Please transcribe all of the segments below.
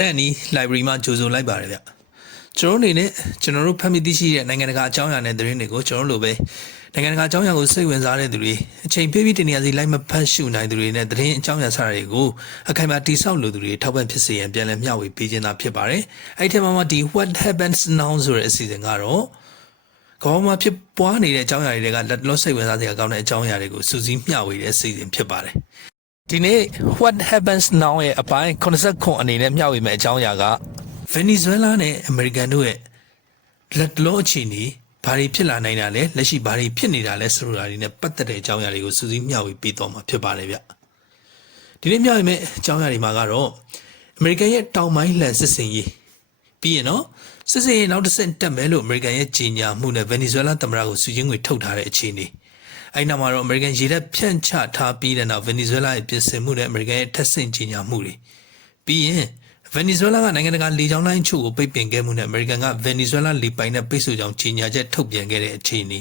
ဆက်အနီး library မှာကြိုဆိုလိုက်ပါတယ်ဗျကျွန်တော်အနေနဲ့ကျွန်တော်တို့ဖတ်မိသိရှိတဲ့နိုင်ငံတကာအကြောင်းအရာနဲ့သတင်းတွေကိုကျွန်တော်တို့လိုပဲနိုင်ငံတကာအကြောင်းအရာကိုစိတ်ဝင်စားတဲ့သူတွေအချိန်ပြည့်ပြည့်တနေရာစီလိုက်မဖတ်ရှုနိုင်သူတွေနဲ့သတင်းအကြောင်းအရာစတာတွေကိုအခိုင်အမာတိဆောက်လိုသူတွေထောက်ပံ့ဖြစ်စေရန်ပြန်လည်မျှဝေပေးခြင်းသာဖြစ်ပါတယ်အဲ့ဒီထဲမှာမှဒီ what happens now ဆိုတဲ့အစီအစဉ်ကတော့ကောင်းမှဖြစ်ပွားနေတဲ့အကြောင်းအရာတွေကလက်လောစိတ်ဝင်စားစရာကောင်းတဲ့အကြောင်းအရာတွေကိုစူးစီးမျှဝေတဲ့အစီအစဉ်ဖြစ်ပါတယ် ဒီနေ့ what happens now ရဲ့အပိုင်း89အနေနဲ့မျှဝေမယ့်အကြောင်းအရာက Venezuela နဲ့ American တို့ရဲ့လက်လောအခြေအနေဘာတွေဖြစ်လာနိုင်တာလဲလက်ရှိဘာတွေဖြစ်နေတာလဲဆိုတာတွေနဲ့ပတ်သက်တဲ့အကြောင်းအရာတွေကိုစူးစီးမျှဝေပေးတော့မှာဖြစ်ပါတယ်ဗျဒီနေ့မျှဝေမယ့်အကြောင်းအရာတွေမှာကတော့ American ရဲ့တောင်ပိုင်းလှန်စစ်စင်ရေးပြီးရင်တော့စစ်စင်ရေးနောက်တစ်ဆင့်တက်မယ်လို့ American ရဲ့ကြီးညာမှုနဲ့ Venezuela သမ္မတကိုစုချင်းငွေထုတ်ထားတဲ့အခြေအနေ အဲ့နောက်မှာတော့ American ရေတပ်ဖြန့်ချထားပြီးတဲ့နောက် Venezuela ရဲ့ပြင်ဆင်မှုနဲ့ American ရဲ့ထပ်ဆင့်ကြီးညာမှုတွေပြီးရင် Venezuela ကနိုင်ငံတကာလေကြောင်းလိုင်းချို့ကိုပိတ်ပင်ခဲ့မှုနဲ့ American က Venezuela လေပိုင်နဲ့ပိတ်ဆို့ကြောင်းကြေညာချက်ထုတ်ပြန်ခဲ့တဲ့အခြေအနေ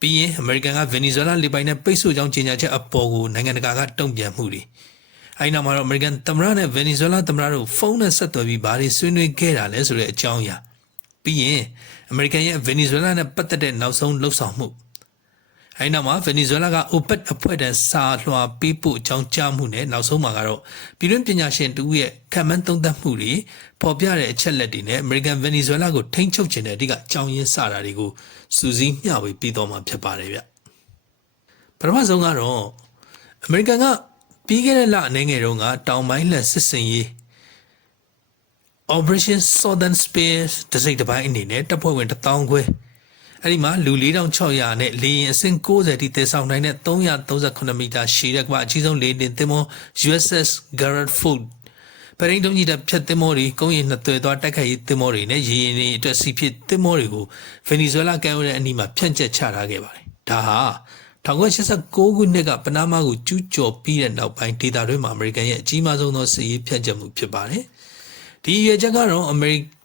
ပြီးရင် American က Venezuela လေပိုင်နဲ့ပိတ်ဆို့ကြောင်းကြေညာချက်အပေါ်ကိုနိုင်ငံတကာကတုံ့ပြန်မှုတွေအဲဒီနောက်မှာတော့ American သမ္မတနဲ့ Venezuela သမ္မတတို့ဖုန်းနဲ့ဆက်သွယ်ပြီးဘာတွေဆွေးနွေးခဲ့တာလဲဆိုတဲ့အကြောင်းအရာပြီးရင် American ရဲ့ Venezuela နဲ့ပတ်သက်တဲ့နောက်ဆုံးလှုပ်ဆောင်မှု အဲဒီနောက်မှာ Venezuela က OPEC အဖွဲ့တန်းစာလွှာပေးပို့အကြောင်းကြားမှုနဲ့နောက်ဆုံးမှာကတော့ပြည်တွင်းပညာရှင်တူရဲ့ခံမှန်းသုံးသပ်မှုတွေပေါ်ပြတဲ့အချက်လက်တွေနဲ့ American Venezuela ကိုထိန်းချုပ်ခြင်းတဲ့အဓိကအကြောင်းရင်းစတာတွေကိုစူးစီးမျှဝေပြီးတော့မှာဖြစ်ပါတယ်ဗျပထမဆုံးကတော့ American ကပြီးခဲ့တဲ့လအနေငယ်တုန်းကတောင်ပိုင်းလက်စစ်စင်ရေး Operation Southern Spear တစိတ်တစ်ပိုင်းအနေနဲ့တပ်ဖွဲ့ဝင်1000ခွဲ အဲ့ဒီမှာလူ4600နဲ့လေရင်အဆင့်90တိတည်ဆောင်နိုင်တဲ့338မီတာရှည်တဲ့ကမ္ဘာအကြီးဆုံးလေတင်သင်္ဘော USS Garrett Ford ပရိန်တုံးကြီးတဲ့ဖြတ်သင်္ဘောတွေကုန်းရင်နှစ်သွဲသွားတိုက်ခိုက်ရေးသင်္ဘောတွေနဲ့ရေရင်တွေအတွက်စီဖြစ်သင်္ဘောတွေကိုဗင်နီဇွဲလားကမ်းရိုးတဲ့အနီးမှာဖြန့်ကျက်ချထားခဲ့ပါတယ်ဒါဟာ1989ခုနှစ်ကပနားမားကိုကျူးကျော်ပြီးတဲ့နောက်ပိုင်းဒေတာတွင်းမှာအမေရိကန်ရဲ့အကြီးမားဆုံးသောစစ်ရေးဖြန့်ကျက်မှုဖြစ်ပါတယ်ဒီရည်ချက်ကတော့အမေရိအ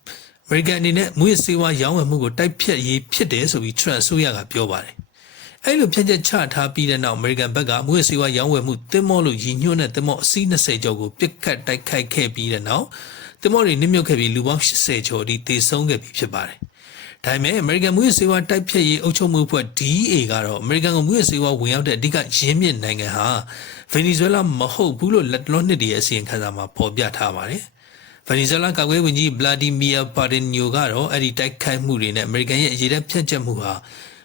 မေရိကန်အနေနဲ့မူရစေဝါရောင်းဝယ်မှုကိုတိုက်ဖြတ်ရေးဖြစ်တယ်ဆိုပြီးထရန့်အစိုးရကပြောပါတယ်။အဲ့လိုဖြန့်ကျက်ချထားပြီးတဲ့နောက်အမေရိကန်ဘက်ကမူရစေဝါရောင်းဝယ်မှုတင်မောလို့ရည်ညွှန်းတဲ့တင်မောအစီး20ကျော်ကိုပြစ်ခတ်တိုက်ခိုက်ခဲ့ပြီးတဲ့နောက်တင်မောတွေနစ်မြုပ်ခဲ့ပြီးလူပေါင်း80ကျော်ဒီတေဆုံးခဲ့ပြီးဖြစ်ပါတယ်။ဒါပေမဲ့အမေရိကန်မူရစေဝါတိုက်ဖြတ်ရေးအုပ်ချုပ်မှုအဖွဲ့ DEA ကတော့အမေရိကန်ကမူရစေဝါဝင်ရောက်တဲ့အဓိကရင်းမြစ်နိုင်ငံဟာဗင်နီဇွဲလားမဟုတ်ဘူးလို့လက်လောနှစ်တည်းရဲ့အစီရင်ခံစာမှာဖော်ပြထားပါတယ်။ ဗနီဇွဲလားကာကွယ်ဝင်ကြီးဗလာဒီမီယာပါဒင်ညိုကတော့အဲ့ဒီတိုက်ခိုက်မှုတွေနဲ့အမေရိကန်ရဲ့အရေးတက်ဖြတ်ချက်မှုဟာ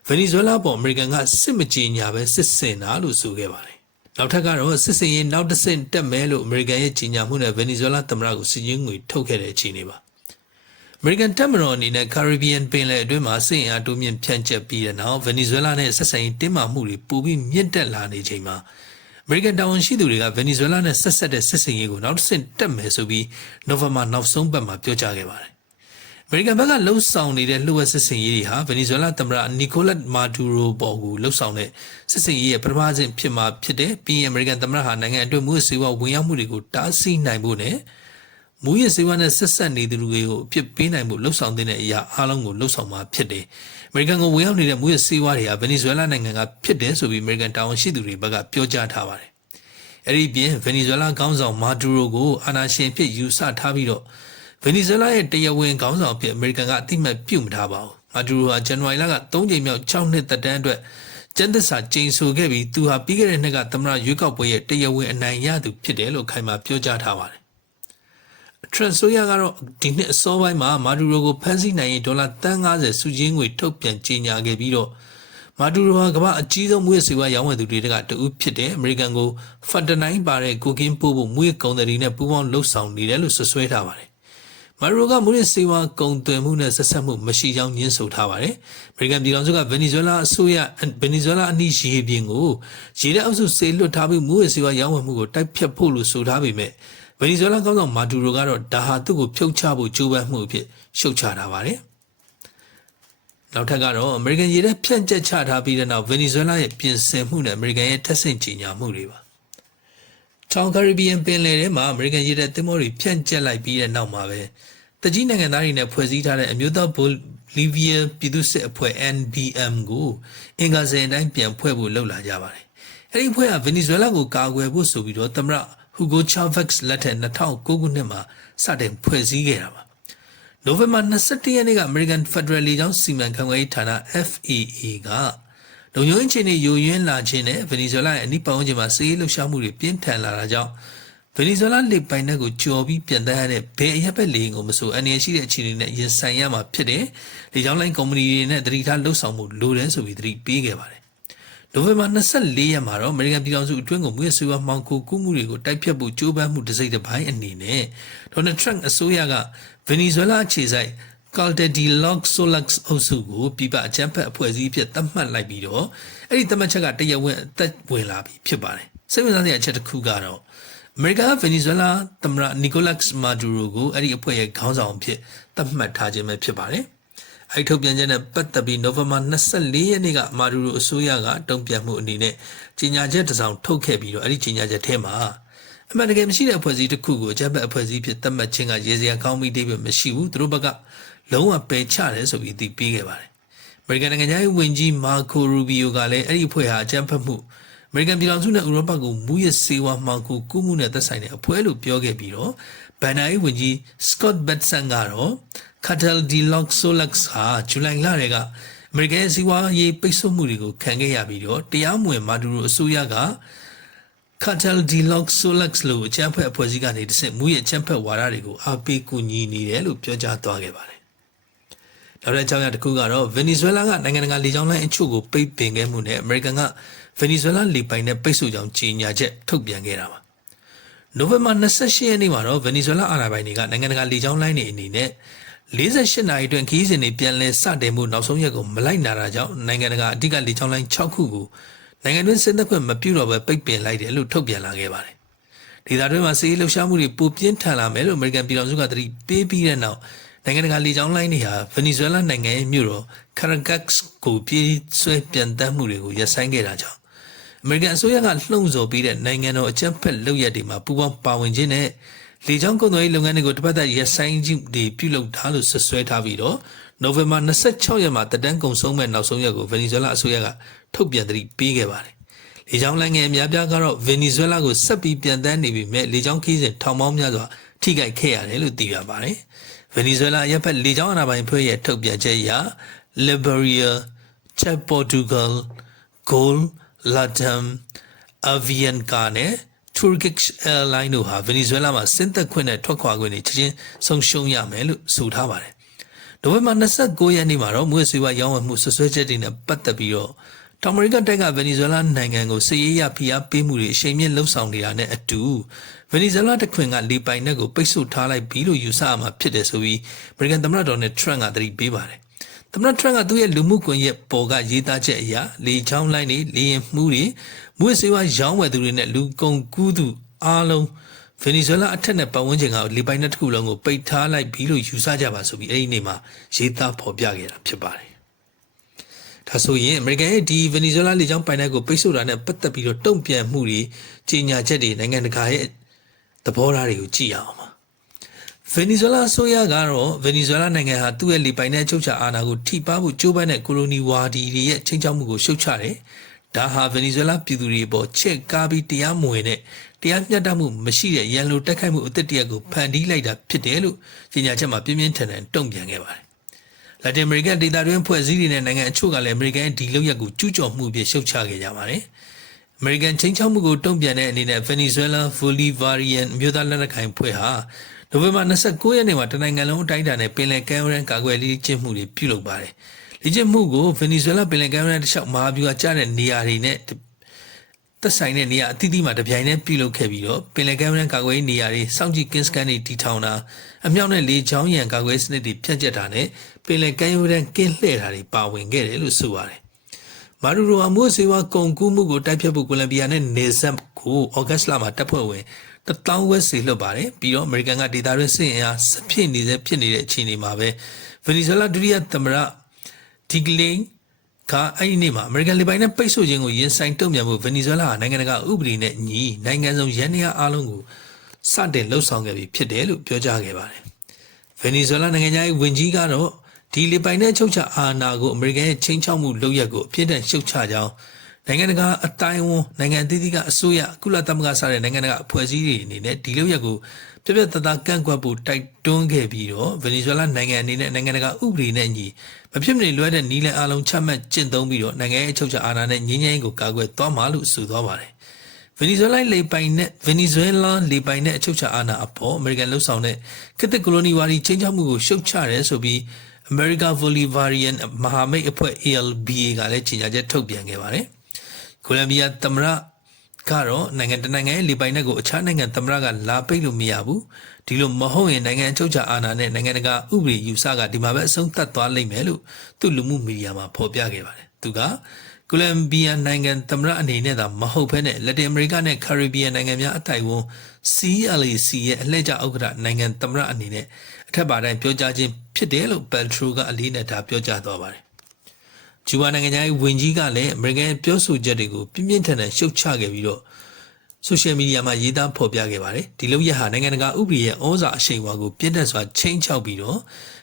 ဗနီဇွဲလားပေါ်အမေရိကန်ကစစ်မကြေညာပဲစစ်စင်တာလို့ဆိုခဲ့ပါတယ်။နောက်ထပ်ကတော့စစ်စင်ရင်နောက်တစ်ဆင့်တက်မယ်လို့အမေရိကန်ရဲ့ကြေညာမှုနဲ့ဗနီဇွဲလားသမ္မတကိုစီရင်ငွေထုတ်ခဲ့တဲ့အခြေအနေပါ။ American တပ်မတော်အနေနဲ့ Caribbean ပင်လယ်အတွင်းမှာစစ်အင်အားတိုးမြင့်ဖြန့်ကျက်ပြီးတဲ့နောက်ဗနီဇွဲလားနဲ့ဆက်ဆံရေးတင်းမာမှုတွေပိုပြီးမြင့်တက်လာနေချိန်မှာ အမေရိကန်တာဝန်ရှိသူတွေကဗင်နီဇွဲလားနဲ့ဆက်ဆက်တဲ့စစ်စင်ရေးကိုနောက်တစ်ဆင့်တက်မယ်ဆိုပြီးနိုဝင်ဘာနောက်ဆုံးပတ်မှာပြောကြားခဲ့ပါတယ်။အမေရိကန်ဘက်ကလှုပ်ဆောင်နေတဲ့လှုပ်ဝက်စစ်စင်ရေးတွေဟာဗင်နီဇွဲလားသမ္မတနီကိုလတ်မာဒူရိုပေါ်ကိုလှုပ်ဆောင်တဲ့စစ်စင်ရေးရဲ့ပထမဆုံးဖြစ်မှာဖြစ်တဲ့ပြီးရင်အမေရိကန်သမ္မတဟာနိုင်ငံအတွင်းမှုစေဝဝင်ရောက်မှုတွေကိုတားဆီးနိုင်ဖို့နဲ့ မူရစေဝါနဲ့ဆက်ဆက်နေသူတွေကိုအဖြစ်ပေးနိုင်မှုလှုပ်ဆောင်တဲ့အရာအားလုံးကိုလှုပ်ဆောင်မှာဖြစ်တယ်။အမေရိကန်ကဝင်ရောက်နေတဲ့မူရစေဝါတွေကဗင်နီဇွဲလားနိုင်ငံကဖြစ်တယ်ဆိုပြီးအမေရိကန်တာဝန်ရှိသူတွေဘက်ကပြောကြားထားပါတယ်။အဲ့ဒီပြင်ဗင်နီဇွဲလားခေါင်းဆောင်မာဒူရိုကိုအာဏာရှင်ဖြစ်ယူဆထားပြီးတော့ဗင်နီဇွဲလားရဲ့တရားဝင်ခေါင်းဆောင်ဖြစ်အမေရိကန်ကအတိမတ်ပြုတ်မထားပါဘူး။မာဒူရိုဟာဇန်နဝါရီလက3ကြိမ်မြောက်6နှစ်သက်တမ်းအတွက်ကျန်းသစ္စာကျိန်ဆိုခဲ့ပြီးသူဟာပြီးခဲ့တဲ့နှစ်ကသမ္မတရွေးကောက်ပွဲရဲ့တရားဝင်အနိုင်ရသူဖြစ်တယ်လို့ခိုင်မာပြောကြားထားပါတယ် ထရန်ဆိုရကတော့ဒီနှစ်အစောပိုင်းမှာမာဒူရိုကိုဖမ်းဆီးနိုင်ရေးဒေါ်လာ350စုချင်းငွေထုတ်ပြန်ကြေညာခဲ့ပြီးတော့မာဒူရိုဟာကမ္ဘာအကြီးဆုံးမွေးစေဝါရောင်းဝယ်သူတွေကတဦးဖြစ်တဲ့အမေရိကန်ကိုဖတ်တနိုင်ပါတဲ့ကိုကင်းပို့ဖို့မွေးကုံတယ်နဲ့ပူးပေါင်းလှုပ်ဆောင်နေတယ်လို့ဆွဆွဲထားပါတယ်။မာဒူရိုကမွေးစေဝါကုံသွယ်မှုနဲ့ဆက်ဆက်မှုမရှိကြောင်းညှင်းဆိုထားပါတယ်။အမေရိကန်ပြည်ထောင်စုကဗင်နီဇွဲလားအစိုးရဗင်နီဇွဲလားအနီးရေပြင်ကိုရေတဲ့အုပ်စုစေလွတ်ထားပြီးမွေးစေဝါရောင်းဝယ်မှုကိုတိုက်ဖြတ်ဖို့လို့ဆိုထားပေမဲ့ ဗင်နီဇွဲလားကောင်းဆောင်မာဒူရိုကတော့ဒါဟာသူ့ကိုဖြုတ်ချဖို့ကြိုးပမ်းမှုအဖြစ်ရှုတ်ချထားပါတယ်။နောက်ထပ်ကတော့အမေရိကန်ရေတပ်ဖြန့်ကျက်ချထားပြီးတဲ့နောက်ဗင်နီဇွဲလားရဲ့ပြင်ဆင်မှုနဲ့အမေရိကန်ရဲ့ထက်ဆင့်ကြီးညာမှုတွေပါ။တောင်ကာရစ်ဘီယံပင်လယ်ထဲမှာအမေရိကန်ရေတပ်သင်္ဘောတွေဖြန့်ကျက်လိုက်ပြီးတဲ့နောက်မှာပဲတကြီးနိုင်ငံသားတွေနဲ့ဖွဲ့စည်းထားတဲ့အမျိုးသားဘိုလီဗီးယားပြည်သူ့စစ်အဖွဲ့ NBM ကိုအင်္ဂါစင်အတိုင်းပြန်ဖွဲ့ဖို့လှုပ်လာကြပါတယ်။အဲဒီအဖွဲ့ကဗင်နီဇွဲလားကိုကာကွယ်ဖို့ဆိုပြီးတော့သမ္မတ Hugo Chavez လက်ထက်2009ခုနှစ်မှာစတင်ဖွဲ့စည်းခဲ့တာပါနိုဝင်ဘာ21ရက်နေ့က American Federal လေကြောင်းစီမံခန့်ခွဲရေးဌာန FAA ကလုံခြုံရေးအခြေအနေယိုယွင်းလာခြင်းနဲ့ဗင်နီဇွဲလားရဲ့အနိပတ်ဝန်းကျင်မှာစစ်ရေးလှုပ်ရှားမှုတွေပြင်းထန်လာတာကြောင့်ဗင်နီဇွဲလားလေပိုင်နက်ကိုကျော်ပြီးပြန်တန်းရတဲ့ဘယ်အရက်ဘက်လေယာဉ်ကိုမဆိုအနေရရှိတဲ့အခြေအနေနဲ့ရင်ဆိုင်ရမှာဖြစ်တယ်။လေကြောင်းလိုင်းကုမ္ပဏီတွေနဲ့တတိထားလှုပ်ဆောင်မှုလိုတယ်ဆိုပြီးသတိပေးခဲ့ပါတယ်။ နိုဝင်ဘာ24ရက်မှာတော့အမေရိကန်ပြည်ထောင်စုအတွင်းကိုမြွေဆွေးဝါမှောင်ခိုကူးမှုတွေကိုတိုက်ဖြတ်ဖို့ကြိုးပမ်းမှုတစ်စိတ်တစ်ပိုင်းအနေနဲ့ဒေါ်နယ်ထရန့်အစိုးရကဗင်နီဇွဲလားအခြေစိုက် Caldedilog Solax အုပ်စုကိုပြပအကြမ်းဖက်အဖွဲ့အစည်းအဖြစ်သတ်မှတ်လိုက်ပြီးတော့အဲ့ဒီသတ်မှတ်ချက်ကတရားဝင်အသက်ဝင်လာပြီဖြစ်ပါတယ်။စိတ်ဝင်စားစရာအချက်တစ်ခုကတော့အမေရိကန်ကဗင်နီဇွဲလားသမ္မတနီကိုလတ်မာဒူရိုကိုအဲ့ဒီအဖွဲ့ရဲ့ခေါင်းဆောင်အဖြစ်သတ်မှတ်ထားခြင်းပဲဖြစ်ပါတယ်။ အဲ့ဒီထုတ်ပြန်ချက်နဲ့ပတ်သက်ပြီးနိုဝင်ဘာ24ရက်နေ့ကမာဒူရိုအစိုးရကတုံ့ပြန်မှုအနေနဲ့ကြေညာချက်တစ်စောင်ထုတ်ခဲ့ပြီးတော့အဲ့ဒီကြေညာချက်ထဲမှာအမှန်တကယ်မရှိတဲ့အဖွဲ့အစည်းတစ်ခုကိုအကြမ်းဖက်အဖွဲ့အစည်းဖြစ်သတ်မှတ်ခြင်းကရေစရာကောင်းပြီးတိပဲမရှိဘူးသူတို့ဘက်ကလုံးဝပယ်ချတယ်ဆိုပြီးအသိပေးခဲ့ပါတယ်။အမေရိကန်နိုင်ငံသားဝင်ကြီးမာကိုရူဘီယိုကလည်းအဲ့ဒီအဖွဲ့ဟာအကြမ်းဖက်မှုအမေရိကန်ပြည်ထောင်စုနဲ့ဥရောပကိုမူရစေဝါမှောင်ခိုကူးမှုနဲ့သက်ဆိုင်တဲ့အဖွဲ့လို့ပြောခဲ့ပြီးတော့ ဘန်နာရေးဝင်ကြီး Scott Betson ကတော့ Cartel de Lox Solax ဟာဇူလိုင်လထဲကအမေရိကန်စီးပွားရေးပိတ်ဆို့မှုတွေကိုခံခဲ့ရပြီးတော့တရားမဝင်မာဒူရိုအစိုးရက Cartel de Lox Solax လို့အကြမ်းဖက်အဖွဲ့အစည်းကနေတစ်ဆင့်မူရအကြမ်းဖက်ဝါဒတွေကိုအားပေးကူညီနေတယ်လို့ပြောကြားသွားခဲ့ပါတယ်။နောက်တဲ့အကြောင်းအရာတစ်ခုကတော့ဗင်နီဇွဲလားကနိုင်ငံတကာလေကြောင်းလိုင်းအချို့ကိုပိတ်ပင်ခဲ့မှုနဲ့အမေရိကန်ကဗင်နီဇွဲလားလေပိုင်နဲ့ပိတ်ဆို့ကြောင်းကြေညာချက်ထုတ်ပြန်ခဲ့တာပါ။ နိုဝင်ဘာ28ရက်နေ့မှာတော့ဗင်နီဇွဲလားအာဏာပိုင်တွေကနိုင်ငံတကာလေကြောင်းလိုင်းတွေအနေနဲ့48နာရီအတွင်းခီးစဉ်တွေပြန်လည်စတင်မှုနောက်ဆုံးရက်ကိုမလိုက်နာတာကြောင့်နိုင်ငံတကာအဓိကလေကြောင်းလိုင်း6ခုကိုနိုင်ငံတွင်းစစ်သက်ခွင့်မပြုတော့ဘဲပိတ်ပင်လိုက်တယ်လို့ထုတ်ပြန်လာခဲ့ပါတယ်။ဒေသတွင်းမှာစစ်ရေးလှုပ်ရှားမှုတွေပိုပြင်းထန်လာမယ်လို့အမေရိကန်ပြည်ထောင်စုကသတိပေးပြီးတဲ့နောက်နိုင်ငံတကာလေကြောင်းလိုင်းတွေဟာဗင်နီဇွဲလားနိုင်ငံရဲ့မြို့တော်ကာရာကတ်စ်ကိုပြေးဆွဲပြန်တမ်းမှုတွေကိုရပ်ဆိုင်းခဲ့တာကြောင့် အမေရိကန်အစိုးရကလှုံ့ဆော်ပြီးတဲ့နိုင်ငံတော်အကြမ်းဖက်လုပ်ရက်တွေမှာပူးပေါင်းပါဝင်ခြင်းနဲ့လေကြောင်းကုန်သွယ်ရေးလုပ်ငန်းတွေကိုတစ်ပတ်သက်ရပ်ဆိုင်းခြင်းတွေပြုလုပ်ထားလို့ဆွဆွဲထားပြီးတော့နိုဝင်ဘာ26ရက်မှာတဒန်းကုံဆုံးမဲ့နောက်ဆုံးရက်ကိုဗင်နီဇွဲလားအစိုးရကထုတ်ပြန်သတိပေးခဲ့ပါတယ်။လေကြောင်းလိုင်းငယ်အများပြားကတော့ဗင်နီဇွဲလားကိုဆက်ပြီးပြန်တန်းနေပြီမဲ့လေကြောင်းခီးစဉ်ထောင်ပေါင်းများစွာထိခိုက်ခဲ့ရတယ်လို့သိရပါတယ်။ဗင်နီဇွဲလားရပ်ဖက်လေကြောင်းအာဏာပိုင်ဖွဲ့ရဲ့ထုတ်ပြန်ချက်အရ Liberia, Chad Portugal, Goal, Latam, Avianca နဲ့ Turkish Airlines တို့ဟာဗင်နီဇွဲလားမှာဆင်းသက်ခွင့်နဲ့ထွက်ခွာခွင့်တွေချက်ချင်းဆုံးရှုံးရမယ်လို့ဆိုထားပါတယ်။နိုဝင်ဘာ29ရက်နေ့မှာတော့မွေးဆွေးဝါရောင်းဝယ်မှုဆွဆွဲချက်တွေနဲ့ပတ်သက်ပြီးတော့တောင်အမေရိကတိုက်ကဗင်နီဇွဲလားနိုင်ငံကိုစစ်ရေးရဖိအားပေးမှုတွေအရှိန်မြင့်လှုပ်ဆောင်နေတာနဲ့အတူဗင်နီဇွဲလားတခွင်ကလေပိုင်နက်ကိုပိတ်ဆို့ထားလိုက်ပြီးလို့ယူဆရမှာဖြစ်တယ်ဆိုပြီးအမေရိကန်သမ္မတဒေါ်နယ်ထရန့်ကသတိပေးပါတယ်။ သမ္မတထရန့်ကသူ့ရဲ့လူမှုကွန်ရက်ပေါ်ကရေးသားချက်အရလေချောင်းလိုင်းတွေလေရင်မှုတွေမွေးစေဝါရောင်းဝယ်သူတွေနဲ့လူကုန်ကူးသူအားလုံးဗင်နီဇွဲလားအထက်နဲ့ပတ်ဝန်းကျင်ကလေပိုင်နက်တစ်ခုလုံးကိုပိတ်ထားလိုက်ပြီးလို့ယူဆကြပါဆိုပြီးအဲ့ဒီနေ့မှာရေးသားဖော်ပြခဲ့တာဖြစ်ပါတယ်။ဒါဆိုရင်အမေရိကန်ရဲ့ဒီဗင်နီဇွဲလားလေကြောင်းပိုင်နက်ကိုပိတ်ဆို့တာနဲ့ပတ်သက်ပြီးတော့တုံ့ပြန်မှုတွေကြီးညာချက်တွေနိုင်ငံတကာရဲ့သဘောထားတွေကိုကြည့်ရအောင်ပါ။ ဗင်နီဇွဲလားဆိုရကတော့ဗင်နီဇွဲလားနိုင်ငံဟာသူ့ရဲ့လေပိုင်နက်အချုပ်ချာအာဏာကိုထိပါဖို့ကြိုးပမ်းတဲ့ကိုလိုနီဝါဒီတွေရဲ့ချိန်ချောက်မှုကိုရှုတ်ချတယ်။ဒါဟာဗင်နီဇွဲလားပြည်သူတွေပေါ်ချက်ကားပြီးတရားမဝင်တဲ့တရားမျှတမှုမရှိတဲ့ရန်လိုတက်ခိုက်မှုအသစ်တရက်ကိုဖန်တီးလိုက်တာဖြစ်တယ်လို့ကြေညာချက်မှာပြင်းပြင်းထန်ထန်တုံ့ပြန်ခဲ့ပါတယ်။လက်တင်အမေရိကန်ဒေသတွင်းဖွဲ့စည်းတွေနဲ့နိုင်ငံအချို့ကလည်းအမေရိကန်ရဲ့ဒီလုပ်ရက်ကိုကျူးကျော်မှုအဖြစ်ရှုတ်ချခဲ့ကြပါတယ်။အမေရိကန်ချင်းချောက်မှုကိုတုံ့ပြန်တဲ့အနေနဲ့ Venezuela Bolivarian အမျိုးသားလက်နက်ကိုင်ဖွဲ့ဟာ နိုဝင်ဘာ29ရက်နေ့မှာတနိုင်ငံလုံးအတိုင်းအတာနဲ့ပင်လယ်ကမ်းရိုးတန်းကာကွယ်လေ့ကျင့်မှုတွေပြုလုပ်ပါတယ်။လေ့ကျင့်မှုကို Venezuela ပင်လယ်ကမ်းရိုးတန်းတစ်လျှောက်မဟာဗျူဟာကျတဲ့နေရာတွေနဲ့သက်ဆိုင်တဲ့နေရာအသီးသီးမှာတပြိုင်တည်းပြုလုပ်ခဲ့ပြီးတော့ပင်လယ်ကမ်းရိုးတန်းကာကွယ်ရေးနေရာတွေစောင့်ကြည့်ကင်းစကန်တွေတည်ထောင်တာအမြောက်နဲ့လေချောင်းရံကာကွယ်စနစ်တွေဖြတ်ကျက်တာနဲ့ပင်လယ်ကမ်းရိုးတန်းကင်းလှည့်တာတွေပါဝင်ခဲ့တယ်လို့ဆိုပါတယ်။မာဒူရိုအမိုးစေဝါကုန်ကူးမှုကိုတိုက်ဖြတ်ဖို့ကိုလံဘီယာနဲ့နေဇက်ကိုဩဂတ်စ်လမှာတပ်ဖွဲ့ဝင် တတောင်းဝက်စီလွတ်ပါတယ်ပြီးတော့အမေရိကန်ကဒေတာရင်းစစ်ရင်အားစဖြစ်နေစေဖြစ်နေတဲ့အခြေအနေမှာပဲဗင်နီဇွဲလားဒုတိယသမ္မတဒီဂလင်းကအဲ့ဒီနေ့မှာအမေရိကန်လေပိုင်နဲ့ပိတ်ဆို့ခြင်းကိုရင်ဆိုင်တုံ့ပြန်ဖို့ဗင်နီဇွဲလားဟာနိုင်ငံတကာဥပဒေနဲ့ညီနိုင်ငံစုံရန်နေအားလုံးကိုစတင်လှုပ်ဆောင်ခဲ့ပြီးဖြစ်တယ်လို့ပြောကြားခဲ့ပါတယ်။ဗင်နီဇွဲလားနိုင်ငံသားဝင်ကြီးကတော့ဒီလေပိုင်နဲ့ချုပ်ချအာဏာကိုအမေရိကန်ရဲ့ချင်းချောက်မှုလုပ်ရက်ကိုအပြစ်ဒဏ်ရှုတ်ချကြောင်း နိုင်ငံတကာအတိုင်းအဝန်နိုင်ငံအသီးသီးကအစိုးရကုလသမဂ္ဂစတဲ့နိုင်ငံတကာအဖွဲ့အစည်းတွေအနေနဲ့ဒီလိုရက်ကိုပြပြတသားကန့်ကွက်ဖို့တိုက်တွန်းခဲ့ပြီးတော့ဗင်နီဇွဲလားနိုင်ငံအနေနဲ့နိုင်ငံတကာဥပဒေနဲ့ညီမဖြစ်မနေလွှဲတဲ့နီးလန်အလုံးချမှတ်ကျင့်သုံးပြီးတော့နိုင်ငံရဲ့အချုပ်အခြာအာဏာနဲ့ငြိမ်းချမ်းရေးကိုကာကွယ်သွားမှာလို့ဆိုသွားပါတယ်ဗင်နီဇွဲလားလေပိုင်နဲ့ဗင်နီဇွဲလားလေပိုင်နဲ့အချုပ်အခြာအာဏာအပေါ်အမေရိကန်လှုပ်ဆောင်တဲ့ကစ်တစ်ကိုလိုနီဝါဒီချင်းချောက်မှုကိုရှုတ်ချတယ်ဆိုပြီး America Bolivarian မဟာမိတ်အဖွဲ့ ALBA ကလည်းကြေညာချက်ထုတ်ပြန်ခဲ့ပါတယ်။ ကိုလံဘီယာသမ္မတကတော့နိုင်ငံတနိုင်ငံရဲ့လေပိုင်နက်ကိုအခြားနိုင်ငံသမ္မတကလာပိတ်လို့မရဘူး။ဒီလိုမဟုတ်ရင်နိုင်ငံအချုပ်အခြာအာဏာနဲ့နိုင်ငံတကာဥပဒေယူဆကဒီမှာပဲအဆုံးသတ်သွားလိမ့်မယ်လို့သူ့လူမှုမီဒီယာမှာဖော်ပြခဲ့ပါတယ်။သူကကိုလံဘီယာနိုင်ငံသမ္မတအနေနဲ့သာမဟုတ်ဘဲနဲ့လက်တင်အမေရိကနဲ့ကာရစ်ဘီယံနိုင်ငံများအတိုင်ဝန် CLAC ရဲ့အလှည့်ကျဥက္ကဋ္ဌနိုင်ငံသမ္မတအနေနဲ့အထက်ပါတိုင်းပြောကြားခြင်းဖြစ်တယ်လို့ဘယ်ထရိုကအလေးနဲ့ဒါပြောကြားသွားပါတယ်။ ဂျူဘာနိုင်ငံသားဝင်ကြီးကလည်းအမေရိကန်ပြောဆိုချက်တွေကိုပြင်းပြင်းထန်ထန်ရှုတ်ချခဲ့ပြီးတော့ဆိုရှယ်မီဒီယာမှာရေးသားဖော်ပြခဲ့ပါတယ်။ဒီလိုရဟာနိုင်ငံတကာဥပဒေရဲ့ဩဇာအရှိန်အဝါကိုပြင်းထန်စွာချိန်ချောက်ပြီးတော့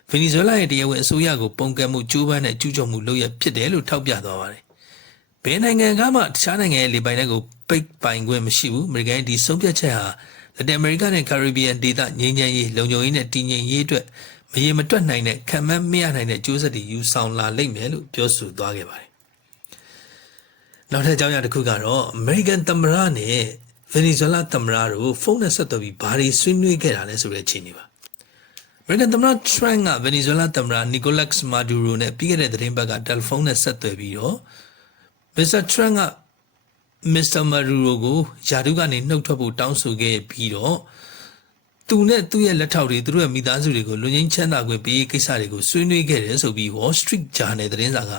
ဗင်နီဇွဲလားရဲ့တရားဝင်အစိုးရကိုပုံကန့်မှုကြိုးပမ်းတဲ့ကျူးကျော်မှုလုပ်ရဖြစ်တယ်လို့ထောက်ပြသွားပါတယ်။ဘယ်နိုင်ငံကမှတခြားနိုင်ငံရဲ့လေပိုင်တဲ့ကိုပိတ်ပိုင်ခွင့်မရှိဘူး။အမေရိကန်ဒီဆုံးဖြတ်ချက်ဟာလက်တင်အမေရိကနဲ့ကာရစ်ဘီယံဒေသငြိမ်းချမ်းရေးလုံခြုံရေးနဲ့တည်ငြိမ်ရေးအတွက် မရေမတွက်နိုင်တဲ့ခံမမရနိုင်တဲ့ကျိုးဆက်တွေယူဆောင်လာလိမ့်မယ်လို့ပြောဆိုသွားခဲ့ပါတယ်။နောက်ထပ်အကြောင်းအရာတစ်ခုကတော့ American သမ္မတနဲ့ Venezuela သမ္မတတို့ဖုန်းနဲ့ဆက်သွယ်ပြီးဘာတွေဆွေးနွေးခဲ့တာလဲဆိုတဲ့အခြေအနေပါ။ American သမ္မတ Trump က Venezuela သမ္မတ Nicolas Maduro နဲ့ပြီးခဲ့တဲ့သတင်းပတ်ကတယ်လီဖုန်းနဲ့ဆက်သွယ်ပြီးတော့ Mr. Trump က Mr. Maduro ကိုယာတုကနေနှုတ်ထွက်ဖို့တောင်းဆိုခဲ့ပြီးတော့ သူနဲ့သူ့ရဲ့လက်ထောက်တွေသူတို့ရဲ့မိသားစုတွေကိုလူငင်းချမ်းသာခွင့်ပေးကိစ္စတွေကိုဆွေးနွေးခဲ့တယ်ဆိုပြီး Wall Street Journal သတင်းစာက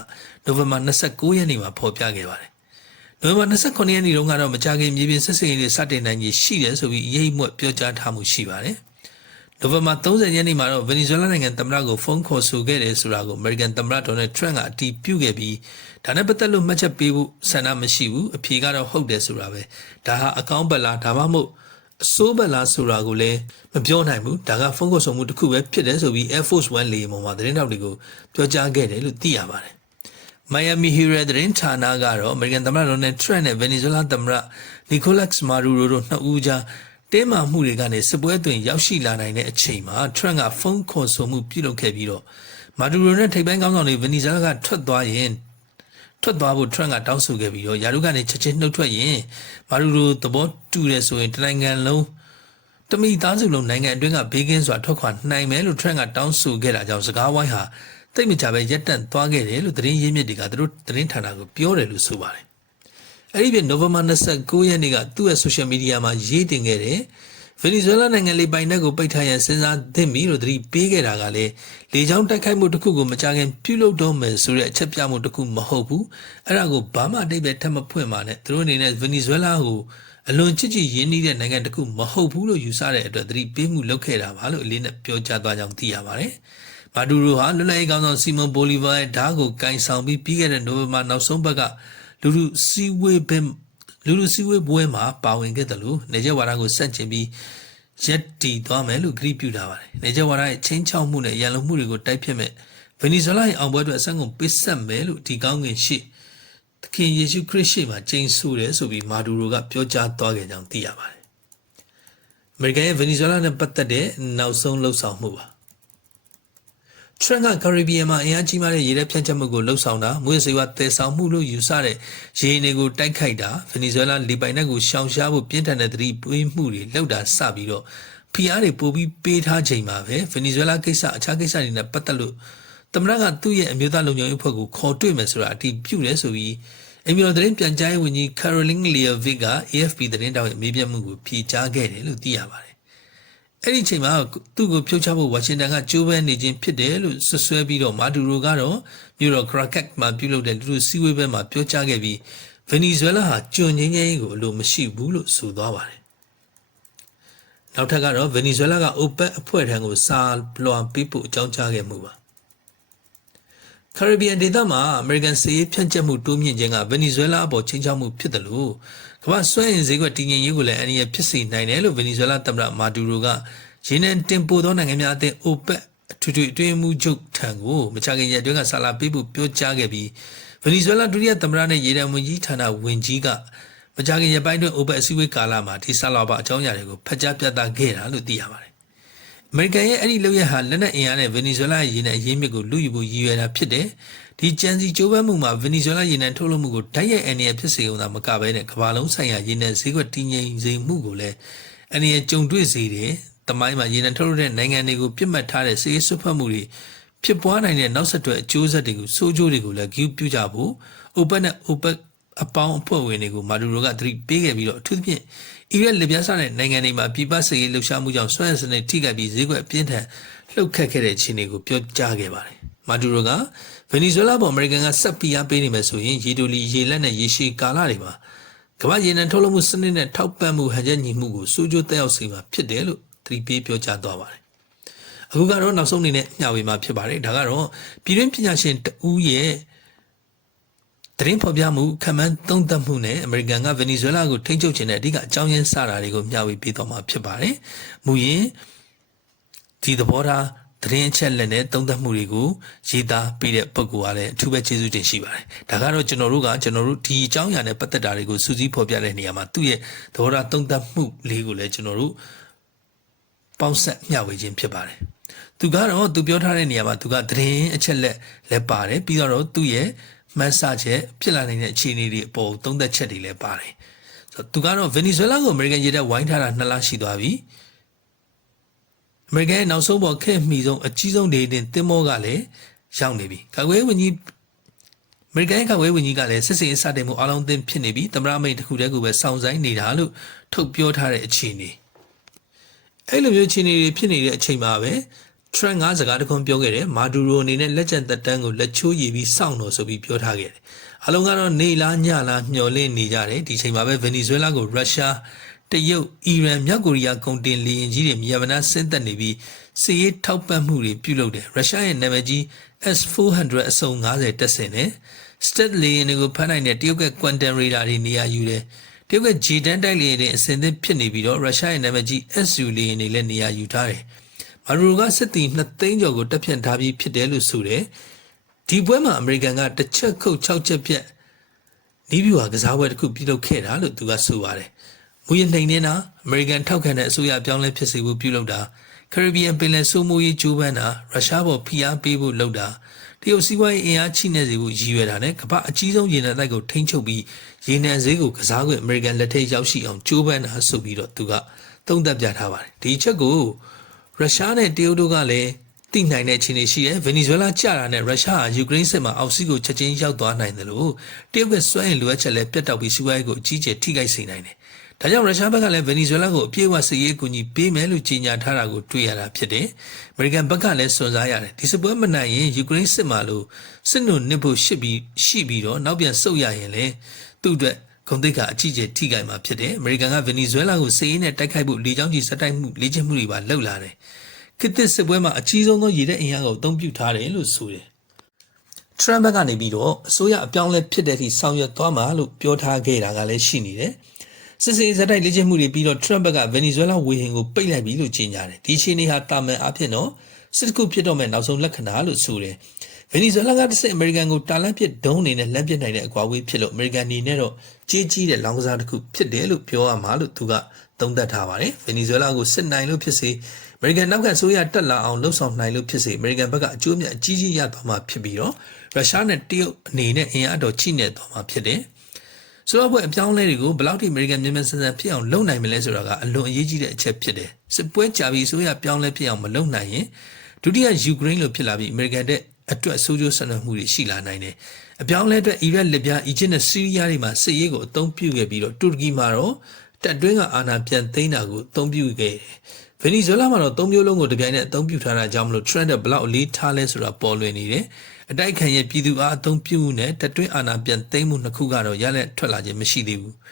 နိုဝင်ဘာ29ရက်နေ့မှာဖော်ပြခဲ့ပါတယ်။နိုဝင်ဘာ29ရက်နေ့တုန်းကတော့မကြခင်မြေပြင်စစ်စင်ရေးတွေစတင်နိုင်ကြီးရှိတယ်ဆိုပြီးအရေးမွက်ပြောကြားထားမှုရှိပါတယ်။နိုဝင်ဘာ30ရက်နေ့မှာတော့ဗင်နီဇွဲလားနိုင်ငံသမ္မတကိုဖုန်းခေါ်ဆိုခဲ့တယ်ဆိုတာကိုအမေရိကန်သမ္မတဒေါ်နယ်ထရန့်ကအတည်ပြုခဲ့ပြီးဒါနဲ့ပတ်သက်လို့မှတ်ချက်ပေးဖို့ဆန္ဒမရှိဘူးအဖြေကတော့ဟုတ်တယ်ဆိုတာပဲဒါဟာအကောင့်ပလားဒါမှမဟုတ် အစိုးပလားဆိုတာကိုလည်းမပြောနိုင်ဘူးဒါကဖုန်းခေါ်ဆိုမှုတစ်ခုပဲဖြစ်တယ်ဆိုပြီး Air Force One လေယာဉ်ပေါ်မှာသတင်းတောက်တွေကိုပြောကြားခဲ့တယ်လို့သိရပါတယ် Miami Herald သတင်းဌာနကတော့အမေရိကန်သမ္မတဒေါ်နယ်ထရန့်နဲ့ဗင်နီဇွဲလားသမ္မတနီကိုလတ်မာဒူရိုတို့နှစ်ဦးကြားတင်းမာမှုတွေကနေစစ်ပွဲတွင်ရောက်ရှိလာနိုင်တဲ့အချိန်မှာထရန့်ကဖုန်းခေါ်ဆိုမှုပြုလုပ်ခဲ့ပြီးတော့မာဒူရိုနဲ့ထိပ်ပိုင်းကောင်းဆောင်တွေဗင်နီဇွဲလားကထွက်သွားရင် ထွက်သွားဖို့ထရန့်ကတောင်းဆိုခဲ့ပြီးတော့ယာရုကနေချက်ချင်းနှုတ်ထွက်ရင်မာဒူရိုသဘောတူတယ်ဆိုရင်တနိုင်ငံလုံးတမိသားစုလုံးနိုင်ငံအတွင်းကဘေးကင်းစွာထွက်ခွာနိုင်မယ်လို့ထရန့်ကတောင်းဆိုခဲ့တာကြောင့်စကားဝိုင်းဟာတိတ်မကြပဲရက်တန့်သွားခဲ့တယ်လို့သတင်းရင်းမြစ်တွေကသူတို့သတင်းဌာနကိုပြောတယ်လို့ဆိုပါတယ်။အဲ့ဒီပြင်နိုဝင်ဘာ29ရက်နေ့ကသူ့ရဲ့ social media မှာရေးတင်ခဲ့တယ် ဗင်နီဇွဲလားနိုင်ငံလေပိုင်နက်ကိုပိတ်ထားရန်စဉ်းစားသင့်ပြီလို့သတိပေးခဲ့တာကလည်းလေကြောင်းတိုက်ခိုက်မှုတစ်ခုကိုမကြခင်ပြုလုပ်တော့မယ်ဆိုတဲ့အချက်ပြမှုတစ်ခုမဟုတ်ဘူးအဲ့ဒါကိုဘာမှအတိတ်ပဲထပ်မဖွင့်ပါနဲ့သူတို့အနေနဲ့ဗင်နီဇွဲလားကိုအလွန်ချစ်ကြည်ရင်းနှီးတဲ့နိုင်ငံတစ်ခုမဟုတ်ဘူးလို့ယူဆတဲ့အတွက်သတိပေးမှုလုပ်ခဲ့တာပါလို့အလေးနဲ့ပြောကြားသွားကြောင်းသိရပါတယ်မာဒူရိုဟာလွတ်လပ်ရေးကောင်းဆောင်စီမွန်ဘိုလီဗာရဲ့ဓာတ်ကိုကင်ဆောင်ပြီးပြီးခဲ့တဲ့နိုဝင်ဘာနောက်ဆုံးပတ်ကလူလူစီဝေးဘက် လူလူစီဝေးပွဲမှာပါဝင်ခဲ့တယ်လို့နေကျဝါဒကိုစန့်ကျင်ပြီးရက်တီသွားမယ်လို့ဂရိပြုထားပါတယ်။နေကျဝါဒရဲ့ချင်းချောက်မှုနဲ့ရန်လုံမှုတွေကိုတိုက်ဖျက်မဲ့ဗင်နီဇွဲလားရဲ့အောင်ပွဲအတွက်အဆင့်ကိုပစ်ဆက်မယ်လို့ဒီကောင်းကင်ရှိသခင်ယေရှုခရစ်ရှိမှာကျင်းဆူတယ်ဆိုပြီးမာဒူရိုကပြောကြားသွားခဲ့ကြောင်းသိရပါတယ်။အမေရိကန်ရဲ့ဗင်နီဇွဲလားနဲ့ပတ်သက်တဲ့နောက်ဆုံးလှုပ်ဆောင်မှုပါ ထရန့်ကကာရစ်ဘီယံမှာအင်အားကြီးမားတဲ့ရေတပ်ဖြန့်ချက်မှုကိုလှုပ်ဆောင်တာမွေးစေဝါတည်ဆောင်မှုလို့ယူဆတဲ့ရေနေကိုတိုက်ခိုက်တာဗင်နီဇွဲလားလီပိုင်နက်ကိုရှောင်ရှားဖို့ပြင်းထန်တဲ့သတိပေးမှုတွေလှုပ်တာစပြီးတော့ဖိအားတွေပိုပြီးပေးထားချိန်မှာပဲဗင်နီဇွဲလားကိစ္စအခြားကိစ္စတွေနဲ့ပတ်သက်လို့သမ္မတကသူ့ရဲ့အမျိုးသားလုံခြုံရေးအဖွဲ့ကိုခေါ်တွေ့မယ်ဆိုတာအတည်ပြုတယ်ဆိုပြီးအမျိုးသားသတင်းပြန်ကြားရေးဝန်ကြီး Caroline Leavitt က AFP သတင်းတောက်ရဲ့မေးမြန်းမှုကိုဖြေကြားခဲ့တယ်လို့သိရပါတယ် အဲ့ဒီအချိန်မှာသူ့ကိုဖြုတ်ချဖို့ဝါရှင်တန်ကကြိုးပမ်းနေခြင်းဖြစ်တယ်လို့ဆွဆွဲပြီးတော့မာဒူရိုကတော့မြို့တော်ကရာကက်မှာပြုလုပ်တဲ့လူလူစီဝေးပွဲမှာပြောကြားခဲ့ပြီးဗင်နီဇွဲလားဟာကျွံငင်းငင်းကိုအလိုမရှိဘူးလို့ဆိုသွားပါတယ်။နောက်ထပ်ကတော့ဗင်နီဇွဲလားက OPEC အဖွဲ့ထံကိုစာလွှာပေးဖို့အကြောင်းကြားခဲ့မှုပါ။ကာရစ်ဘီယံဒေသမှာအမေရိကန်စစ်ရေးဖြန့်ကျက်မှုတိုးမြင့်ခြင်းကဗင်နီဇွဲလားအပေါ်ချင်းချောက်မှုဖြစ်တယ်လို့ ကမ္ဘာစွမ်းအင်ဈေးကွက်တည်ငြိမ်ရေးကိုလည်းအန္တရာယ်ဖြစ်စေနိုင်တယ်လို့ဗင်နီဇွဲလားသမ္မတမာဒူရိုကရေနံတင်ပို့သောနိုင်ငံများအသင်း OPEC အထွေထွေအတွင်းမှုချုပ်ထံကိုမချခင်ရက်တွင်းကဆာလာပေးဖို့ပြောကြားခဲ့ပြီးဗနီဇွဲလားဒုတိယသမ္မတနဲ့ရေနံဝန်ကြီးဌာနဝန်ကြီးကမကြာခင်ရက်ပိုင်းတွင် OPEC အစည်းအဝေးကာလမှာဒီဆာလာဘာအကြောင်းအရာတွေကိုဖတ်ကြားပြသခဲ့တာလို့သိရပါတယ်။အမေရိကန်ရဲ့အဲ့ဒီလုပ်ရဟာလက်နက်အင်အားနဲ့ဗနီဇွဲလားရေနံအရင်းမြစ်ကိုလူယူဖို့ရည်ရွယ်တာဖြစ်တယ်။ ဒီကြံစီကြိုးပမ်းမှုမှာဗနီဇွဲလားရေနံထုတ်လုပ်မှုကိုဓာတ်ရိုက်အန်ရဖြစ်စေုံသာမကဘဲနဲ့ကမ္ဘာလုံးဆိုင်ရာရေနံဈေးကွက်တည်ငြိမ်စေမှုကိုလည်းအန်ရကြုံတွေ့စေတယ်။တမိုင်းမှာရေနံထုတ်လုပ်တဲ့နိုင်ငံတွေကိုပြစ်မှတ်ထားတဲ့စီးရေးဆွတ်ဖက်မှုတွေဖြစ်ပွားနိုင်တဲ့နောက်ဆက်တွဲအကျိုးဆက်တွေကိုစိုးကျိုးတွေကိုလည်းဂရုပြုကြဖို့ OPEC နဲ့ OPEC အပေါင်းအဖွဲ့ဝင်တွေကိုမာဒူရိုကသတိပေးခဲ့ပြီးတော့အထူးသဖြင့်အီရတ်လက်ပြဆတဲ့နိုင်ငံတွေမှာပြည်ပစစ်ရေးလှုပ်ရှားမှုကြောင့်ဆွမ်းရစနစ်ထိခိုက်ပြီးဈေးကွက်အပြင်းထန်လှုပ်ခတ်ခဲ့တဲ့အခြေအနေကိုပြောကြားခဲ့ပါတယ်။ မာဒူရိုကဗင်နီဇွဲလားပေါ်အမေရိကန်ကဆက်ပြီးအားပေးနေမယ်ဆိုရင်ရေတိုလီရေလက်နဲ့ရေရှည်ကာလတွေမှာကမ္ဘာရေနံထုတ်လုပ်မှုစနစ်နဲ့ထောက်ပံ့မှုဟန်ချက်ညီမှုကိုစိုးကျိုးတက်ရောက်စေမှာဖြစ်တယ်လို့သတိပေးပြောကြားသွားပါတယ်။အခုကတော့နောက်ဆုံးအနေနဲ့မျှဝေမှာဖြစ်ပါတယ်။ဒါကတော့ပြည်တွင်းပညာရှင်တဦးရဲ့သတင်းဖော်ပြမှုခံမှန်းသုံးသပ်မှုနဲ့အမေရိကန်ကဗင်နီဇွဲလားကိုထိန်းချုပ်ခြင်းတဲ့အဓိကအကြောင်းရင်းစတာတွေကိုမျှဝေပေးသွားမှာဖြစ်ပါတယ်။မူရင်းဒီသဘောထား သတင်းအချက်လက်နဲ့သုံးသပ်မှုတွေကိုရေးသားပေးတဲ့ပုဂ္ဂိုလ်ကလည်းအထူးပဲကျေးဇူးတင်ရှိပါတယ်။ဒါကတော့ကျွန်တော်တို့ကကျွန်တော်တို့ဒီအကြောင်းအရာနဲ့ပတ်သက်တာတွေကိုစူးစီးဖော်ပြတဲ့နေရာမှာသူ့ရဲ့သဘောထားသုံးသပ်မှုလေးကိုလည်းကျွန်တော်တို့ပေါင်းဆက်မျှဝေခြင်းဖြစ်ပါတယ်။သူကတော့သူပြောထားတဲ့နေရာမှာသူကသတင်းအချက်လက်လည်းပါတယ်ပြီးတော့သူ့ရဲ့မှတ်ဆချက်ဖြစ်လာနိုင်တဲ့အခြေအနေတွေအပေါ်သုံးသက်ချက်တွေလည်းပါတယ်ဆိုတော့သူကတော့ဗင်နီဇွဲလားကိုအမေရိကန်ရေတပ်ဝိုင်းထားတာနှစ်လရှိသွားပြီအ မေရိကန်ရဲ့နောက်ဆုံးပေါ်ခဲ့မှီဆုံးအကြီးဆုံးဒေတင်တင်မောကလည်းရောက်နေပြီကာကွယ်ဝင်ကြီးအမေရိကန်ရဲ့ကာကွယ်ဝင်ကြီးကလည်းစစ်စင်အစတင်မှုအလုံးသင်းဖြစ်နေပြီသမရမိတ်တစ်ခုတည်းကိုပဲစောင့်ဆိုင်နေတာလို့ထုတ်ပြောထားတဲ့အခြေအနေအဲ့လိုမျိုးအခြေအနေတွေဖြစ်နေတဲ့အချိန်မှာပဲ Trump ကစကားတခုပြောခဲ့တယ်မာဒူရိုအနေနဲ့လက်ကျန်သက်တမ်းကိုလက်ချိုးရည်ပြီးစောင့်တော်ဆိုပြီးပြောထားခဲ့တယ်အလုံးကတော့နေလားညလားမျော်လင့်နေကြတယ်ဒီချိန်မှာပဲဗင်နီဇွဲလားကိုရုရှား တရုတ်အီရန်မြောက်ကိုရီးယားကုန်တင်လေယာဉ်ကြီးတွေမြန်မာနာဆင်းသက်နေပြီးစစ်ရေးထောက်ပံ့မှုတွေပြုလုပ်တယ်ရုရှားရဲ့နာမည်ကြီး S400 အစုံ90တက်ဆင်တယ် Stat လေယာဉ်တွေကိုဖမ်းနိုင်တဲ့တရုတ်က Quantum Radar တွေနေရာယူတယ်တရုတ်က J10 တိုက်လေယာဉ်တွေအစင်သစ်ဖြစ်နေပြီးတော့ရုရှားရဲ့နာမည်ကြီး SU လေယာဉ်တွေလည်းနေရာယူထားတယ်မာရူကစစ်တီ2သိန်းကျော်ကိုတပ်ဖြန့်ထားပြီးဖြစ်တယ်လို့ဆိုတယ်ဒီပွဲမှာအမေရိကန်ကတစ်ချက်ခုတ်6ချက်ပြက်နီးဗျူဟာကစားပွဲတစ်ခုပြုလုပ်ခဲ့တာလို့သူကဆိုပါတယ် မူရနှိမ်နေတာအမေရိကန်ထောက်ခံတဲ့အစိုးရပြောင်းလဲဖြစ်စေဖို့ပြုလုပ်တာကရိဘီယန်ပင်လယ်စိုးမိုးရေးကြိုးပမ်းတာရုရှားပေါ်ဖိအားပေးဖို့လုပ်တာတရုတ်စီးပွားရေးအင်အားချိနေစေဖို့ရည်ရွယ်တာနဲ့ကမ္ဘာအကြီးဆုံးရေနံတိုက်ကိုထိန်းချုပ်ပြီးရေနံဈေးကိုကစားခွင့်အမေရိကန်လက်ထက်ရောက်ရှိအောင်ကြိုးပမ်းတာဆိုပြီးတော့သူကသုံးသပ်ပြထားပါတယ်ဒီချက်ကိုရုရှားနဲ့တရုတ်တို့ကလည်းတိနိုင်တဲ့အခြေအနေရှိတယ်ဗင်နီဇွဲလားကြာတာနဲ့ရုရှားဟာယူကရိန်းစစ်မှာအောက်စီးကိုချက်ချင်းရောက်သွားနိုင်တယ်လို့တရုတ်ကစွမ်းရင်လိုအပ်ချက်လည်းပြတ်တောက်ပြီးစီးပွားရေးကိုအကြီးကျယ်ထိခိုက်စေနိုင်တယ်။ ဒါကြောင့်ရုရှားဘက်ကလည်းဗင်နီဇွဲလားကိုအပြည့်အဝစစ်ရေးအကူအညီပေးမယ်လို့ကြေညာထားတာကိုတွေ့ရတာဖြစ်တယ်။အမေရိကန်ဘက်ကလည်းစွန့်စားရတယ်။ဒီစစ်ပွဲမနိုင်ရင်ယူကရိန်းစစ်မှာလို့စစ်နုနစ်ဖို့ရှိပြီးရှိပြီးတော့နောက်ပြန်ဆုတ်ရရင်လည်းသူ့အတွက်ဂုံတိတ်ကအကြီးကျယ်ထိခိုက်မှာဖြစ်တယ်။အမေရိကန်ကဗင်နီဇွဲလားကိုစစ်ရေးနဲ့တိုက်ခိုက်ဖို့လေကြောင်းကြီးစက်တိုက်မှုလေ့ကျင့်မှုတွေပါလုပ်လာတယ်။ခေတ်သစ်စစ်ပွဲမှာအကြီးဆုံးသောရည်တဲ့အင်အားကိုအသုံးပြုထားတယ်လို့ဆိုတယ်။ Trump ဘက်ကနေပြီးတော့အစိုးရအပြောင်းလဲဖြစ်တဲ့အထိဆောင်ရွက်သွားမှာလို့ပြောထားခဲ့တာကလည်းရှိနေတယ်။ စစ်စေးဇက်တိုက်လေ့ကျင့်မှုတွေပြီးတော့ Trump ဘက်ကဗင်နီဇွဲလားဝေဟင်ကိုပိတ်လိုက်ပြီလို့ကြေညာတယ်။ဒီအခြေအနေဟာတာမန်အဖြစ်တော့စစ်တခုဖြစ်တော့မဲ့နောက်ဆုံးလက္ခဏာလို့ဆိုတယ်။ဗင်နီဇွဲလားကတစ်စက်အမေရိကန်ကိုတာလန့်ပစ်ဒုံးအနေနဲ့လမ်းပစ်နိုင်တဲ့အကွာဝေးဖြစ်လို့အမေရိကန်အနေနဲ့တော့ကြီးကြီးတဲ့လောင်ကစားတစ်ခုဖြစ်တယ်လို့ပြောရမှာလို့သူကသုံးသပ်ထားပါတယ်။ဗင်နီဇွဲလားကိုစစ်နိုင်လို့ဖြစ်စေအမေရိကန်နောက်ကန်ဆိုရတက်လာအောင်လှုံ့ဆော်နိုင်လို့ဖြစ်စေအမေရိကန်ဘက်ကအကျိုးမြတ်အကြီးကြီးရသွားမှာဖြစ်ပြီးတော့ရုရှားနဲ့တရုတ်အနေနဲ့အင်အားတော်ချိနေသွားမှာဖြစ်တယ်။ ဆိုတော့ဘွဲအပြောင်းလဲတွေကိုဘယ်လောက်ထိအမေရိကန်မြန်မာစံစံဖြစ်အောင်လုပ်နိုင်မလဲဆိုတာကအလွန်အရေးကြီးတဲ့အချက်ဖြစ်တယ်။စစ်ပွဲကြာပြီးဆိုရပြောင်းလဲဖြစ်အောင်မလုပ်နိုင်ရင်ဒုတိယယူကရိန်းလိုဖြစ်လာပြီးအမေရိကန်တဲ့အတွက်ဆိုးကျိုးဆန်နမှုတွေရှိလာနိုင်တယ်။အပြောင်းလဲအတွက်အီရတ်လက်ပြအီဂျစ်နဲ့ဆီးရီးယားတွေမှာစစ်ရေးကိုအသုံးပြုခဲ့ပြီးတော့တူရကီမှာတော့တပ်တွင်းကအာဏာပြန်သိမ်းတာကိုအသုံးပြုခဲ့တယ်။ဗင်နီဇွဲလားမှာတော့သုံးမျိုးလုံးကိုတပြိုင်နက်အသုံးပြုထားတာကြောင့်မလို့ trend ဘလောက်အလေးထားလဲဆိုတာပေါ်လွင်နေတယ်။ အတိုက်ခံရဲ့ပြည်သူအားအသုံးပြုမှုနဲ့တပ်တွင်းအာဏာပြန်သိမ်းမှုနှစ်ခုကတော့ရလက်ထွက်လာခြင်းမရှိသေးဘူး။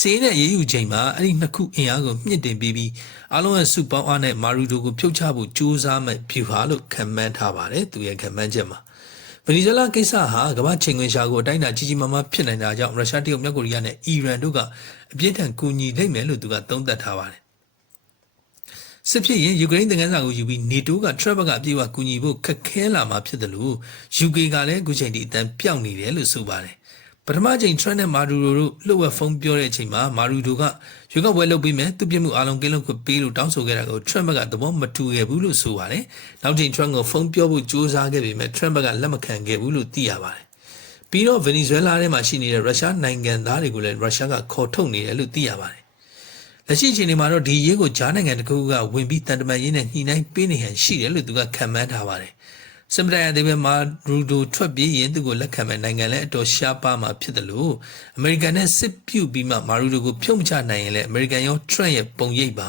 စီးနဲ့ရေးယူချိန်မှာအဲ့ဒီနှစ်ခုအင်အားကိုမြင့်တင်ပြီးပြီးအားလုံးရဲ့စုပေါင်းအားနဲ့မာရူဒိုကိုဖြုတ်ချဖို့ကြိုးစားမဲ့ဖြူဟာလို့ခံမှန်းထားပါတယ်သူရဲ့ခံမှန်းချက်မှာဗနီဇွဲလားကိစ္စဟာကမ္ဘာချိန်ခွင်ရှာကိုအတိုင်းအတာကြီးကြီးမားမားဖြစ်နိုင်တာကြောင့်ရုရှားတရုတ်မြောက်ကိုရီးယားနဲ့အီရန်တို့ကအပြင်းထန်ကူညီနိုင်မယ်လို့သူကသုံးသပ်ထားပါတယ် စစ်ဖြစ်ရင်ယူကရိန်းသင်ခန်းစာကိုယူပြီး NATO က Trump ဘက်ကအပြည့်အဝကူညီဖို့ခက်ခဲလာမှာဖြစ်တယ်လို့ UK ကလည်းအခုချိန်ထိအတန်ပြောင်းနေတယ်လို့ဆိုပါတယ်ပထမချိန် Trump နဲ့ Maduro တို့လှုပ်ဝက်ဖုန်းပြောတဲ့အချိန်မှာ Maduro ကရွေးကောက်ပွဲလုပ်ပြီးမယ်သူပြစ်မှုအလုံးကင်းလုံးကိုပေးလို့တောင်းဆိုခဲ့တာကို Trump ဘက်ကသဘောမတူခဲ့ဘူးလို့ဆိုပါတယ်နောက်ချိန် Trump ကိုဖုန်းပြောဖို့ကြိုးစားခဲ့ပေမဲ့ Trump ဘက်ကလက်မခံခဲ့ဘူးလို့သိရပါတယ်ပြီးတော့ Venezuela ထဲမှာရှိနေတဲ့ရုရှားနိုင်ငံသားတွေကိုလည်းရုရှားကခေါ်ထုတ်နေတယ်လို့သိရပါတယ် လက်ရှိအချိန်ဒီမှာတော့ဒီရေးကိုဂျားနိုင်ငံတစ်ခုကဝင်ပြီးတန်တမန်ရေးနဲ့ညှိနှိုင်းပေးနေဟန်ရှိတယ်လို့သူကခံမှန်းထားပါတယ်စင်ပတိုင်အသေးပဲမာရူဒိုထွက်ပြေးရင်သူ့ကိုလက်ခံမဲ့နိုင်ငံလည်းအတော်ရှားပါမှာဖြစ်တယ်လို့အမေရိကန်နဲ့စစ်ပြုတ်ပြီးမှမာရူဒိုကိုဖြုတ်မချနိုင်ရင်လည်းအမေရိကန်ရောထရန့်ရဲ့ပုံရိပ်ပါ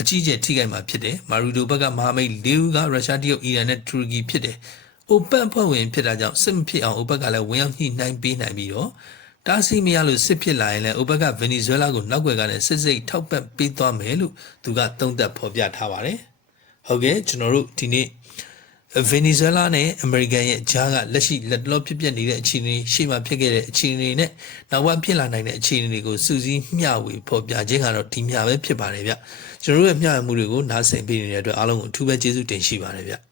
အကြီးကျယ်ထိခိုက်မှာဖြစ်တယ်မာရူဒိုဘက်ကမဟာမိတ်၄ဦးကရုရှားတရုတ်အီရန်နဲ့တူရကီဖြစ်တယ်အိုပန်ဖွဲ့ဝင်ဖြစ်တာကြောင့်စစ်မဖြစ်အောင်အိုဘက်ကလည်းဝင်ရောက်ညှိနှိုင်းပေးနိုင်ပြီးတော့ တားဆီးမရလို့စစ်ဖြစ်လာရင်လည်းအိုဘက်ကဗင်နီဇွဲလားကိုနောက်ွယ်ကနေစစ်စိတ်ထောက်ပံ့ပေးသွားမယ်လို့သူကသုံးသပ်ဖော်ပြထားပါတယ်ဟုတ်ကဲ့ကျွန်တော်တို့ဒီနေ့ဗင်နီဇွဲလားနဲ့အမေရိကန်ရဲ့ဂျားကလက်ရှိလက်တလောဖြစ်ပျက်နေတဲ့အခြေအနေရှေ့မှာဖြစ်ခဲ့တဲ့အခြေအနေနဲ့နောက်ပိုင်းဖြစ်လာနိုင်တဲ့အခြေအနေတွေကိုစူးစီးမျှဝေဖော်ပြခြင်းကတော့ဒီမျှပဲဖြစ်ပါတယ်ဗျကျွန်တော်တို့ရဲ့မျှဝေမှုတွေကိုနားဆင်ပေးနေတဲ့အတွက်အားလုံးကိုအထူးပဲကျေးဇူးတင်ရှိပါတယ်ဗျ